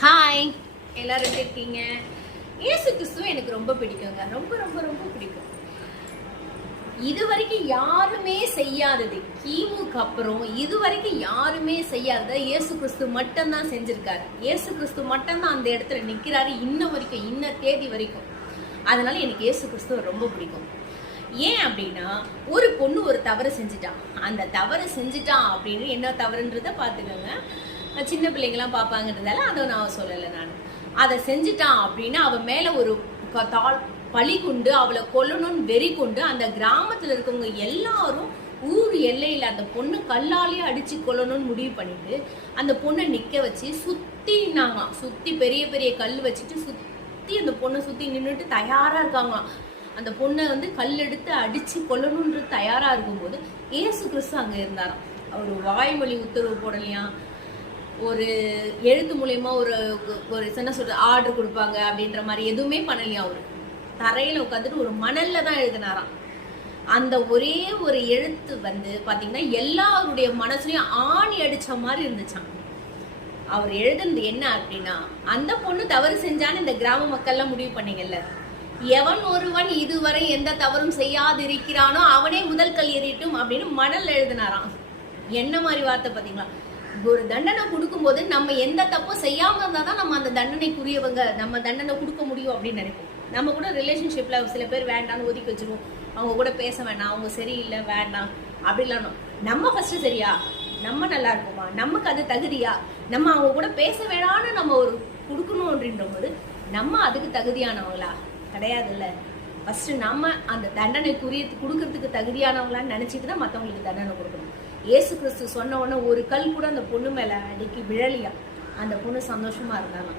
Hi எல்லாரும் எப்படி இருக்கீங்க? இயேசு கிறிஸ்துவ எனக்கு ரொம்ப பிடிக்குங்க. ரொம்ப ரொம்ப ரொம்ப பிடிக்கும். இது வரைக்கும் யாருமே செய்யாதது. கிமுக்கு அப்புறம் இது வரைக்கும் யாருமே செய்யாததை இயேசு கிறிஸ்து மட்டும்தான் செஞ்சிருக்காரு. இயேசு கிறிஸ்து மட்டும்தான் அந்த இடத்துல நிற்கிறாரு இன்ன வரைக்கும் இன்ன தேதி வரைக்கும். அதனால எனக்கு இயேசு கிறிஸ்துவ ரொம்ப பிடிக்கும். ஏன் அப்படின்னா ஒரு பொண்ணு ஒரு தவறு செஞ்சுட்டான் அந்த தவறு செஞ்சுட்டான் அப்படின்னு என்ன தவறுன்றத பார்த்துக்கோங்க. சின்ன பிள்ளைங்களாம் பார்ப்பாங்கன்றதால அதை நான் சொல்லலை நான். அதை செஞ்சுட்டான் அப்படின்னா அவன் மேலே ஒரு க- பழி கொண்டு அவளை கொல்லணும்னு வெறி கொண்டு அந்த கிராமத்தில் இருக்கவங்க எல்லாரும் ஊர் எல்லையில் அந்த பொண்ணு கல்லாலே அடித்து கொல்லணும்னு முடிவு பண்ணிட்டு அந்த பொண்ணை நிற்க வச்சு சுத்தினாங்களாம். சுற்றி பெரிய பெரிய கல் வச்சுட்டு சுற்றி அந்த பொண்ணை சுற்றி நின்றுட்டு தயாராக இருக்காங்களாம். அந்த பொண்ணை வந்து கல் எடுத்து அடித்து கொல்லணுன்றது தயாராக இருக்கும்போது ஏசு கிறிஸ்து அங்கே இருந்தாராம். அவர் வாய்மொழி உத்தரவு போடலையாம். ஒரு எழுத்து மூலியமா ஒரு ஒரு என்ன சொல்ற ஆர்டர் கொடுப்பாங்க அப்படின்ற மாதிரி எதுவுமே பண்ணலையா அவரு? தரையில உட்காந்துட்டு ஒரு மணல்ல தான் எழுதினாராம். அந்த ஒரே ஒரு எழுத்து வந்து பாத்தீங்கன்னா எல்லாருடைய மனசுலயும் ஆணி அடிச்ச மாதிரி இருந்துச்சான் அவர் எழுதுனது என்ன அப்படின்னா அந்த பொண்ணு தவறு செஞ்சான்னு இந்த கிராம மக்கள்லாம் முடிவு பண்ணீங்கல்ல. எவன் ஒருவன் இதுவரை எந்த தவறும் செய்யாதிருக்கிறானோ அவனே முதல் கல் எறியட்டும் அப்படின்னு மணல் எழுதினாராம். என்ன மாதிரி வார்த்தை பாத்தீங்களா? ஒரு தண்டனை கொடுக்கும்போது நம்ம எந்த தப்பும் செய்யாமல் இருந்தால் தான் நம்ம அந்த தண்டனைக்குரியவங்க நம்ம தண்டனை கொடுக்க முடியும் அப்படின்னு நினைப்போம். நம்ம கூட ரிலேஷன்ஷிப்பில் சில பேர் வேண்டாம்னு ஒதுக்கி வச்சிருவோம். அவங்க கூட பேச வேண்டாம் அவங்க சரியில்லை வேண்டாம் அப்படிலாம் நம்ம ஃபஸ்ட்டு சரியா? நம்ம நல்லா இருக்குமா நமக்கு அது தகுதியா? நம்ம அவங்க கூட பேச வேணாம்னு நம்ம ஒரு கொடுக்கணும் அப்படின்ற போது நம்ம அதுக்கு தகுதியானவங்களா? கிடையாதுல்ல. ஃபஸ்ட்டு நம்ம அந்த தண்டனை குறி கொடுக்கறதுக்கு தகுதியானவங்களான்னு நினைச்சிட்டு தான் மற்றவங்களுக்கு தண்டனை கொடுக்கணும். இயேசு கிறிஸ்து சொன்ன உடனே ஒரு கல் கூட அந்த பொண்ணு மேலே அடிக்கி விழலியா? அந்த பொண்ணு சந்தோஷமாக இருந்தாங்க